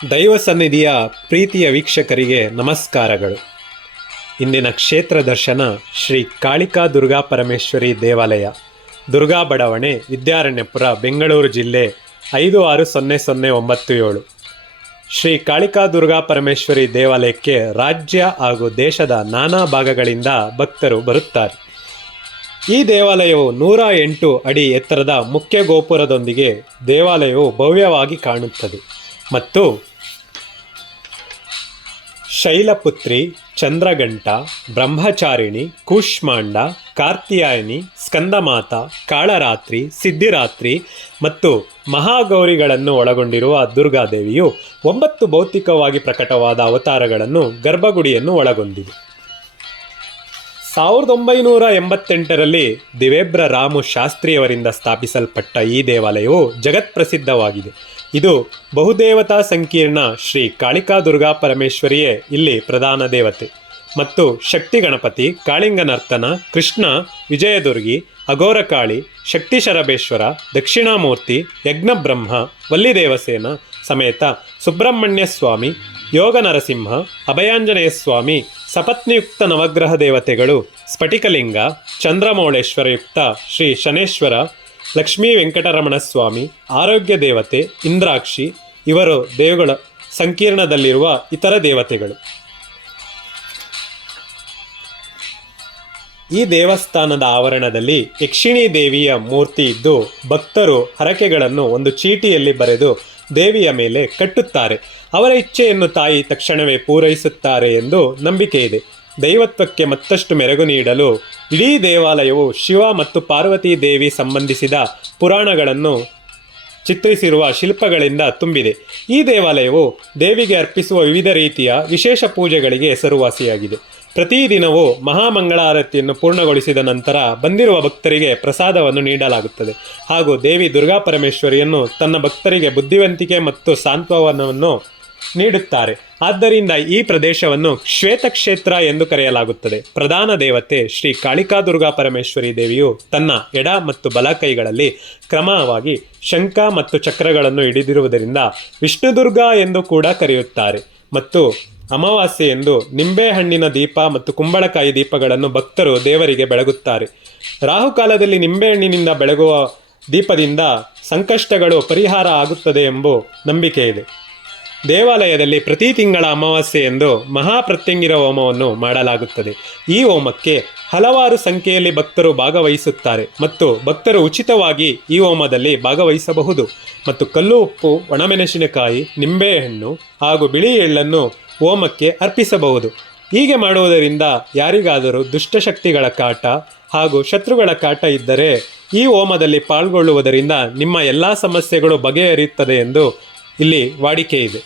ದೈವ ಸನ್ನಿಧಿಯ ಪ್ರೀತಿಯ ವೀಕ್ಷಕರಿಗೆ ನಮಸ್ಕಾರಗಳು. ಇಂದಿನ ಕ್ಷೇತ್ರ ದರ್ಶನ ಶ್ರೀ ಕಾಳಿಕಾ ದುರ್ಗಾ ಪರಮೇಶ್ವರಿ ದೇವಾಲಯ, ದುರ್ಗಾ ಬಡಾವಣೆ, ವಿದ್ಯಾರಣ್ಯಪುರ, ಬೆಂಗಳೂರು ಜಿಲ್ಲೆ 560097. ಶ್ರೀ ಕಾಳಿಕಾ ದುರ್ಗಾ ಪರಮೇಶ್ವರಿ ದೇವಾಲಯಕ್ಕೆ ರಾಜ್ಯ ಹಾಗೂ ದೇಶದ ನಾನಾ ಭಾಗಗಳಿಂದ ಭಕ್ತರು ಬರುತ್ತಾರೆ. ಈ ದೇವಾಲಯವು 108 ಅಡಿ ಎತ್ತರದ ಮುಖ್ಯ ಗೋಪುರದೊಂದಿಗೆ ದೇವಾಲಯವು ಭವ್ಯವಾಗಿ ಕಾಣುತ್ತದೆ ಮತ್ತು ಶೈಲಪುತ್ರಿ, ಚಂದ್ರಘಂಟ, ಬ್ರಹ್ಮಚಾರಿಣಿ, ಕೂಷ್ಮಾಂಡ, ಕಾರ್ತಿಯಾಯಿನಿ, ಸ್ಕಂದಮಾತ, ಕಾಳರಾತ್ರಿ, ಸಿದ್ಧಿರಾತ್ರಿ ಮತ್ತು ಮಹಾಗೌರಿಗಳನ್ನು ಒಳಗೊಂಡಿರುವ ದುರ್ಗಾದೇವಿಯು 9 ಭೌತಿಕವಾಗಿ ಪ್ರಕಟವಾದ ಅವತಾರಗಳನ್ನು ಗರ್ಭಗುಡಿಯನ್ನು ಒಳಗೊಂಡಿದೆ. 1988ರಲ್ಲಿ ದಿವೇಬ್ರ ರಾಮು ಶಾಸ್ತ್ರಿಯವರಿಂದ ಸ್ಥಾಪಿಸಲ್ಪಟ್ಟ ಈ ದೇವಾಲಯವು ಜಗತ್ಪ್ರಸಿದ್ಧವಾಗಿದೆ. ಇದು ಬಹುದೇವತಾ ಸಂಕೀರ್ಣ ಶ್ರೀ ಕಾಳಿಕಾ ದುರ್ಗಾ ಪರಮೇಶ್ವರಿಯೇ ಇಲ್ಲಿ ಪ್ರಧಾನ ದೇವತೆ ಮತ್ತು ಶಕ್ತಿ ಗಣಪತಿ, ಕಾಳಿಂಗ ನರ್ತನ, ಕೃಷ್ಣ, ವಿಜಯದುರ್ಗಿ, ಅಘೋರಕಾಳಿ, ಶಕ್ತಿ ಶರಬೇಶ್ವರ, ದಕ್ಷಿಣಾಮೂರ್ತಿ, ಯಜ್ಞಬ್ರಹ್ಮ, ವಲ್ಲಿದೇವಸೇನ ಸಮೇತ ಸುಬ್ರಹ್ಮಣ್ಯ ಸ್ವಾಮಿ, ಯೋಗ ನರಸಿಂಹ, ಅಭಯಾಂಜನೇಯ ಸ್ವಾಮಿ, ಸಪತ್ನಿಯುಕ್ತ ನವಗ್ರಹ ದೇವತೆಗಳು, ಸ್ಫಟಿಕಲಿಂಗ, ಚಂದ್ರಮೌಳೇಶ್ವರಯುಕ್ತ ಶ್ರೀ ಶನೇಶ್ವರ, ಲಕ್ಷ್ಮೀ ವೆಂಕಟರಮಣ ಸ್ವಾಮಿ, ಆರೋಗ್ಯ ದೇವತೆ, ಇಂದ್ರಾಕ್ಷಿ ಇವರು ದೇವಗಳ ಸಂಕೀರ್ಣದಲ್ಲಿರುವ ಇತರ ದೇವತೆಗಳು. ಈ ದೇವಸ್ಥಾನದ ಆವರಣದಲ್ಲಿ ಯಕ್ಷಿಣಿ ದೇವಿಯ ಮೂರ್ತಿ ಇದ್ದು, ಭಕ್ತರು ಹರಕೆಗಳನ್ನು ಒಂದು ಚೀಟಿಯಲ್ಲಿ ಬರೆದು ದೇವಿಯ ಮೇಲೆ ಕಟ್ಟುತ್ತಾರೆ. ಅವರ ಇಚ್ಛೆಯನ್ನು ತಾಯಿ ತಕ್ಷಣವೇ ಪೂರೈಸುತ್ತಾರೆ ಎಂದು ನಂಬಿಕೆ ಇದೆ. ದೈವತ್ವಕ್ಕೆ ಮತ್ತಷ್ಟು ಮೆರುಗು ನೀಡಲು ಇಡೀ ದೇವಾಲಯವು ಶಿವ ಮತ್ತು ಪಾರ್ವತಿ ದೇವಿ ಸಂಬಂಧಿಸಿದ ಪುರಾಣಗಳನ್ನು ಚಿತ್ರಿಸಿರುವ ಶಿಲ್ಪಗಳಿಂದ ತುಂಬಿದೆ. ಈ ದೇವಾಲಯವು ದೇವಿಗೆ ಅರ್ಪಿಸುವ ವಿವಿಧ ರೀತಿಯ ವಿಶೇಷ ಪೂಜೆಗಳಿಗೆ ಹೆಸರುವಾಸಿಯಾಗಿದೆ. ಪ್ರತಿದಿನವೂ ಮಹಾಮಂಗಳಾರತಿಯನ್ನು ಪೂರ್ಣಗೊಳಿಸಿದ ನಂತರ ಬಂದಿರುವ ಭಕ್ತರಿಗೆ ಪ್ರಸಾದವನ್ನು ನೀಡಲಾಗುತ್ತದೆ ಹಾಗೂ ದೇವಿ ದುರ್ಗಾ ಪರಮೇಶ್ವರಿಯನ್ನು ತನ್ನ ಭಕ್ತರಿಗೆ ಬುದ್ಧಿವಂತಿಕೆ ಮತ್ತು ಸಾಂತ್ವನವನ್ನು ನೀಡುತ್ತಾರೆ. ಆದ್ದರಿಂದ ಈ ಪ್ರದೇಶವನ್ನು ಶ್ವೇತಕ್ಷೇತ್ರ ಎಂದು ಕರೆಯಲಾಗುತ್ತದೆ. ಪ್ರಧಾನ ದೇವತೆ ಶ್ರೀ ಕಾಳಿಕಾ ದುರ್ಗಾ ಪರಮೇಶ್ವರಿ ದೇವಿಯು ತನ್ನ ಎಡ ಮತ್ತು ಬಲ ಕೈಗಳಲ್ಲಿ ಕ್ರಮವಾಗಿ ಶಂಖ ಮತ್ತು ಚಕ್ರಗಳನ್ನು ಹಿಡಿದಿರುವುದರಿಂದ ವಿಷ್ಣುದುರ್ಗಾ ಎಂದು ಕೂಡ ಕರೆಯುತ್ತಾರೆ. ಮತ್ತು ಅಮಾವಾಸ್ಯೆ ಎಂದು ನಿಂಬೆಹಣ್ಣಿನ ದೀಪ ಮತ್ತು ಕುಂಬಳಕಾಯಿ ದೀಪಗಳನ್ನು ಭಕ್ತರು ದೇವರಿಗೆ ಬೆಳಗುತ್ತಾರೆ. ರಾಹುಕಾಲದಲ್ಲಿ ನಿಂಬೆಹಣ್ಣಿನಿಂದ ಬೆಳಗುವ ದೀಪದಿಂದ ಸಂಕಷ್ಟಗಳು ಪರಿಹಾರ ಆಗುತ್ತದೆ ಎಂಬ ನಂಬಿಕೆ ಇದೆ. ದೇವಾಲಯದಲ್ಲಿ ಪ್ರತಿ ತಿಂಗಳ ಅಮಾವಾಸ್ಯೆ ಎಂದು ಮಹಾಪ್ರತ್ಯಂಗಿರ ಹೋಮವನ್ನು ಮಾಡಲಾಗುತ್ತದೆ. ಈ ಹೋಮಕ್ಕೆ ಹಲವಾರು ಸಂಖ್ಯೆಯಲ್ಲಿ ಭಕ್ತರು ಭಾಗವಹಿಸುತ್ತಾರೆ ಮತ್ತು ಭಕ್ತರು ಉಚಿತವಾಗಿ ಈ ಹೋಮದಲ್ಲಿ ಭಾಗವಹಿಸಬಹುದು ಮತ್ತು ಕಲ್ಲು ಉಪ್ಪು, ಒಣಮೆಣಸಿನಕಾಯಿ, ನಿಂಬೆಹಣ್ಣು ಹಾಗೂ ಬಿಳಿ ಎಳ್ಳನ್ನು ಹೋಮಕ್ಕೆ ಅರ್ಪಿಸಬಹುದು. ಹೀಗೆ ಮಾಡುವುದರಿಂದ ಯಾರಿಗಾದರೂ ದುಷ್ಟಶಕ್ತಿಗಳ ಕಾಟ ಹಾಗೂ ಶತ್ರುಗಳ ಕಾಟ ಇದ್ದರೆ ಈ ಹೋಮದಲ್ಲಿ ಪಾಲ್ಗೊಳ್ಳುವುದರಿಂದ ನಿಮ್ಮ ಎಲ್ಲ ಸಮಸ್ಯೆಗಳು ಬಗೆಹರಿಯುತ್ತದೆ ಎಂದು ಇಲ್ಲಿ ವಾಡಿಕೆ ಇದೆ.